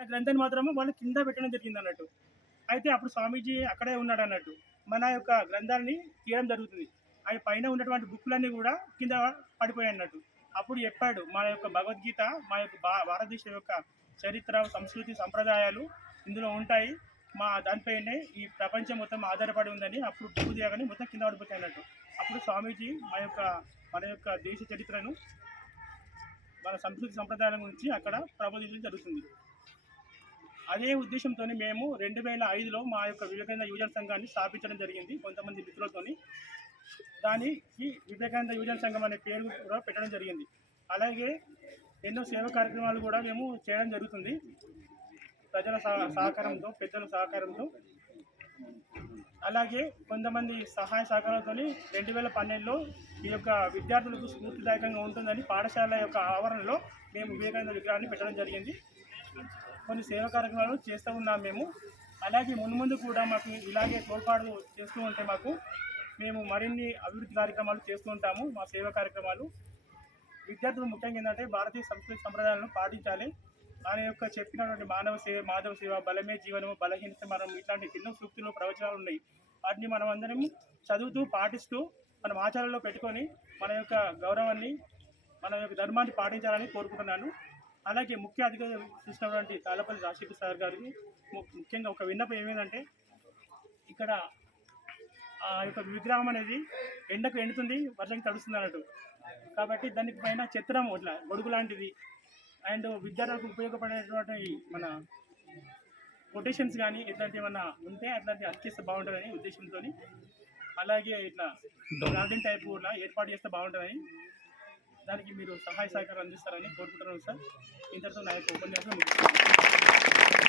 ఆ గ్రంథాన్ని మాత్రము వాళ్ళు కింద పెట్టడం జరిగింది అన్నట్టు. అయితే అప్పుడు స్వామీజీ అక్కడే ఉన్నాడు అన్నట్టు. మన యొక్క గ్రంథాన్ని తీయడం జరుగుతుంది. అవి పైన ఉన్నటువంటి బుక్లన్నీ కూడా కింద పడిపోయాయి అన్నట్టు. అప్పుడు చెప్పాడు మా యొక్క భగవద్గీత మా యొక్క భా- భారతదేశం యొక్క చరిత్ర సంస్కృతి సంప్రదాయాలు ఇందులో ఉంటాయి. మా దానిపైనే ఈ ప్రపంచం మొత్తం ఆధారపడి ఉందని అప్పుడు బుక్ తీయగానే మొత్తం కింద పడిపోతాయి అన్నట్టు. అప్పుడు స్వామీజీ మా యొక్క మన యొక్క దేశ చరిత్రను మన సంస్కృతి సంప్రదాయాల గురించి అక్కడ ప్రబోధించడం జరుగుతుంది. అదే ఉద్దేశంతో మేము రెండు వేల ఐదులో మా యొక్క వివేకానంద యువజన సంఘాన్ని స్థాపించడం జరిగింది కొంతమంది మిత్రులతోని. దానికి వివేకానంద యువజన సంఘం అనే పేరు కూడా పెట్టడం జరిగింది. అలాగే ఎన్నో సేవా కార్యక్రమాలు కూడా మేము చేయడం జరుగుతుంది. ప్రజల సహకారంతో పెద్దల సహకారంతో. అలాగే కొంతమంది సహాయ సహకారంతో రెండు వేల పన్నెండులో ఈ యొక్క విద్యార్థులకు స్ఫూర్తిదాయకంగా ఉంటుందని పాఠశాల యొక్క ఆవరణలో మేము వివేకానంద విగ్రహాన్ని పెట్టడం జరిగింది. కొన్ని సేవా కార్యక్రమాలు చేస్తూ ఉన్నాం మేము. అలాగే మున్ముందు ముందు కూడా మాకు ఇలాగే తోడ్పాటు చేస్తూ ఉంటే మాకు మేము మరిన్ని అభివృద్ధి కార్యక్రమాలు చేస్తూ ఉంటాము మా సేవా కార్యక్రమాలు. విద్యార్థులు ముఖ్యంగా ఏంటంటే భారతీయ సంస్కృతి సంప్రదాయాలను పాటించాలి. ఆయన యొక్క చెప్పినటువంటి మానవ సేవ మాధవ సేవ బలమే జీవనము బలహీనత మనం ఇట్లాంటి ఎన్నో సూక్తులు ప్రవచనాలు ఉన్నాయి. వాటిని మనం అందరం చదువుతూ పాటిస్తూ మనం ఆచారంలో పెట్టుకొని మన యొక్క గౌరవాన్ని మన యొక్క ధర్మాన్ని పాటించాలని కోరుకుంటున్నాను. అలాగే ముఖ్య అతిథిగా చూసినటువంటి తాళపల్లి రాజశేఖర్ సార్ గారికి ముఖ్యంగా ఒక విన్నపం ఏమైందంటే ఇక్కడ ఆ యొక్క విగ్రహం అనేది ఎండకు ఎండుతుంది వర్షంకి తడుస్తుంది అన్నట్టు. కాబట్టి దానికి పైన చిత్రం ఇట్లా గొడుగు లాంటిది. అండ్ విద్యార్థులకు ఉపయోగపడేటువంటి మన కొటేషన్స్ కానీ ఇట్లాంటివి ఏమన్నా ఉంటే అట్లాంటివి అతికిస్తే బాగుంటుందని ఉద్దేశంతో అలాగే ఇట్లా గార్డెన్ టైప్ కూడా ఏర్పాటు చేస్తే బాగుంటుందని దానికి మీరు సహాయ సహకారం అందిస్తారని కోరుకుంటున్నాను సార్. ఇంతటితో నా యొక్క ఉపన్యాసం ముగిస్తున్నాను.